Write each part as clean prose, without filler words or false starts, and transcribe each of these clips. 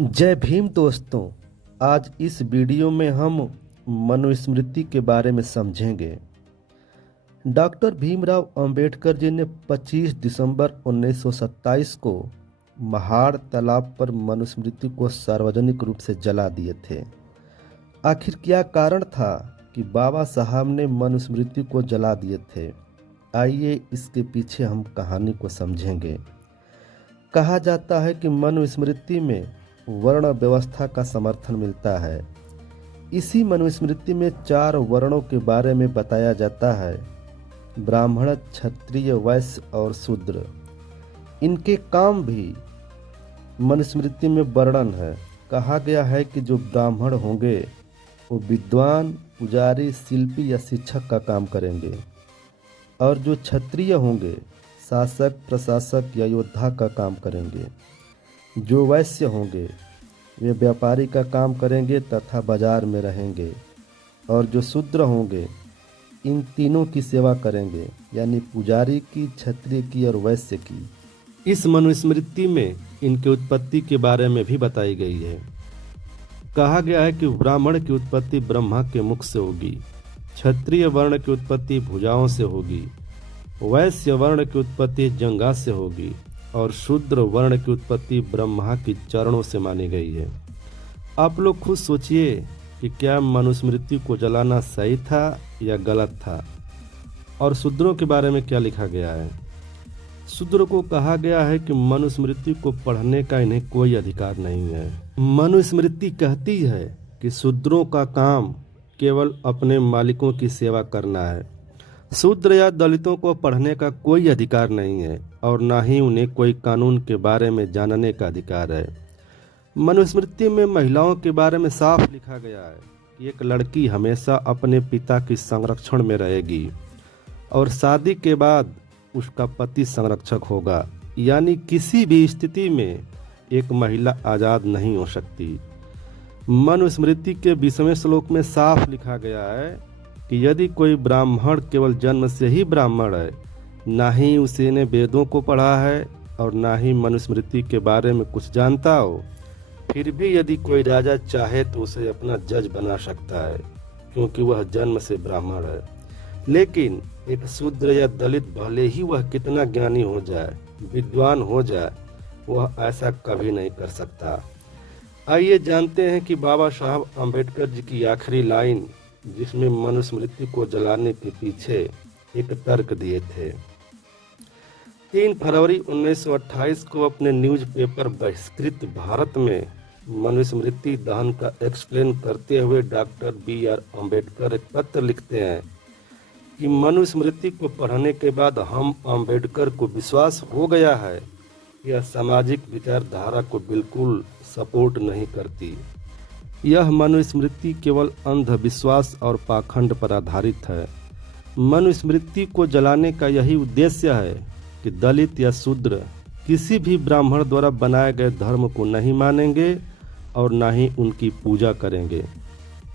जय भीम दोस्तों। आज इस वीडियो में हम मनुस्मृति के बारे में समझेंगे। डॉक्टर भीमराव अंबेडकर जी ने 25 दिसंबर 1927 को महाड़ तालाब पर मनुस्मृति को सार्वजनिक रूप से जला दिए थे। आखिर क्या कारण था कि बाबा साहब ने मनुस्मृति को जला दिए थे? आइए इसके पीछे हम कहानी को समझेंगे। कहा जाता है कि मनुस्मृति में वर्ण व्यवस्था का समर्थन मिलता है। इसी मनुस्मृति में 4 वर्णों के बारे में बताया जाता है: ब्राह्मण, क्षत्रिय, वैश्य और शूद्र। इनके काम भी मनुस्मृति में वर्णन है। कहा गया है कि जो ब्राह्मण होंगे वो विद्वान, पुजारी, शिल्पी या शिक्षक का काम करेंगे, और जो क्षत्रिय होंगे शासक, प्रशासक या योद्धा का काम करेंगे। जो वैश्य होंगे वे व्यापारी का काम करेंगे तथा बाजार में रहेंगे, और जो शूद्र होंगे इन तीनों की सेवा करेंगे, यानी पुजारी की, क्षत्रिय की और वैश्य की। इस मनुस्मृति में इनके उत्पत्ति के बारे में भी बताई गई है। कहा गया है कि ब्राह्मण की उत्पत्ति ब्रह्मा के मुख से होगी, क्षत्रिय वर्ण की उत्पत्ति भुजाओं से होगी, वैश्य वर्ण की उत्पत्ति जंघा से होगी, और शूद्र वर्ण की उत्पत्ति ब्रह्मा की चरणों से मानी गई है। आप लोग खुद सोचिए कि क्या मनुस्मृति को जलाना सही था या गलत था। और शूद्रों के बारे में क्या लिखा गया है? शूद्र को कहा गया है कि मनुस्मृति को पढ़ने का इन्हें कोई अधिकार नहीं है। मनुस्मृति कहती है कि शूद्रों का काम केवल अपने मालिकों की सेवा करना है। शूद्र या दलितों को पढ़ने का कोई अधिकार नहीं है, और ना ही उन्हें कोई कानून के बारे में जानने का अधिकार है। मनुस्मृति में महिलाओं के बारे में साफ लिखा गया है कि एक लड़की हमेशा अपने पिता के संरक्षण में रहेगी, और शादी के बाद उसका पति संरक्षक होगा, यानी किसी भी स्थिति में एक महिला आज़ाद नहीं हो सकती। मनुस्मृति के 20वें श्लोक में साफ लिखा गया है कि यदि कोई ब्राह्मण केवल जन्म से ही ब्राह्मण है, ना ही उसने वेदों को पढ़ा है और ना ही मनुस्मृति के बारे में कुछ जानता हो, फिर भी यदि कोई राजा चाहे तो उसे अपना जज बना सकता है, क्योंकि वह जन्म से ब्राह्मण है। लेकिन एक शूद्र या दलित, भले ही वह कितना ज्ञानी हो जाए, विद्वान हो जाए, वह ऐसा कभी नहीं कर सकता। आइए जानते हैं कि बाबा साहब अम्बेडकर जी की आखिरी लाइन, जिसमें मनुस्मृति को जलाने के पीछे एक तर्क दिए थे। 3 फरवरी 1928 को अपने न्यूज़पेपर बहिष्कृत भारत में मनुस्मृति दहन का एक्सप्लेन करते हुए डॉक्टर B.R. अम्बेडकर एक पत्र लिखते हैं कि मनुस्मृति को पढ़ने के बाद हम अम्बेडकर को विश्वास हो गया है यह सामाजिक विचारधारा को बिल्कुल सपोर्ट नहीं करती। यह मनुस्मृति केवल अंधविश्वास और पाखंड पर आधारित है। मनुस्मृति को जलाने का यही उद्देश्य है कि दलित या शूद्र किसी भी ब्राह्मण द्वारा बनाए गए धर्म को नहीं मानेंगे और ना ही उनकी पूजा करेंगे।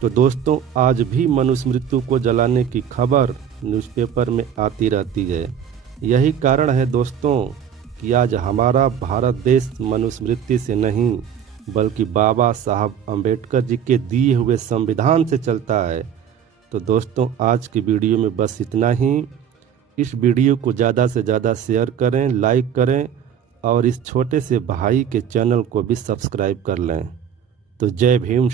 तो दोस्तों, आज भी मनुस्मृति को जलाने की खबर न्यूज़पेपर में आती रहती है। यही कारण है दोस्तों कि आज हमारा भारत देश मनुस्मृति से नहीं बल्कि बाबा साहब अम्बेडकर जी के दिए हुए संविधान से चलता है। तो दोस्तों, आज की वीडियो में बस इतना ही। इस वीडियो को ज़्यादा से ज़्यादा शेयर करें, लाइक करें, और इस छोटे से भाई के चैनल को भी सब्सक्राइब कर लें। तो जय भीम।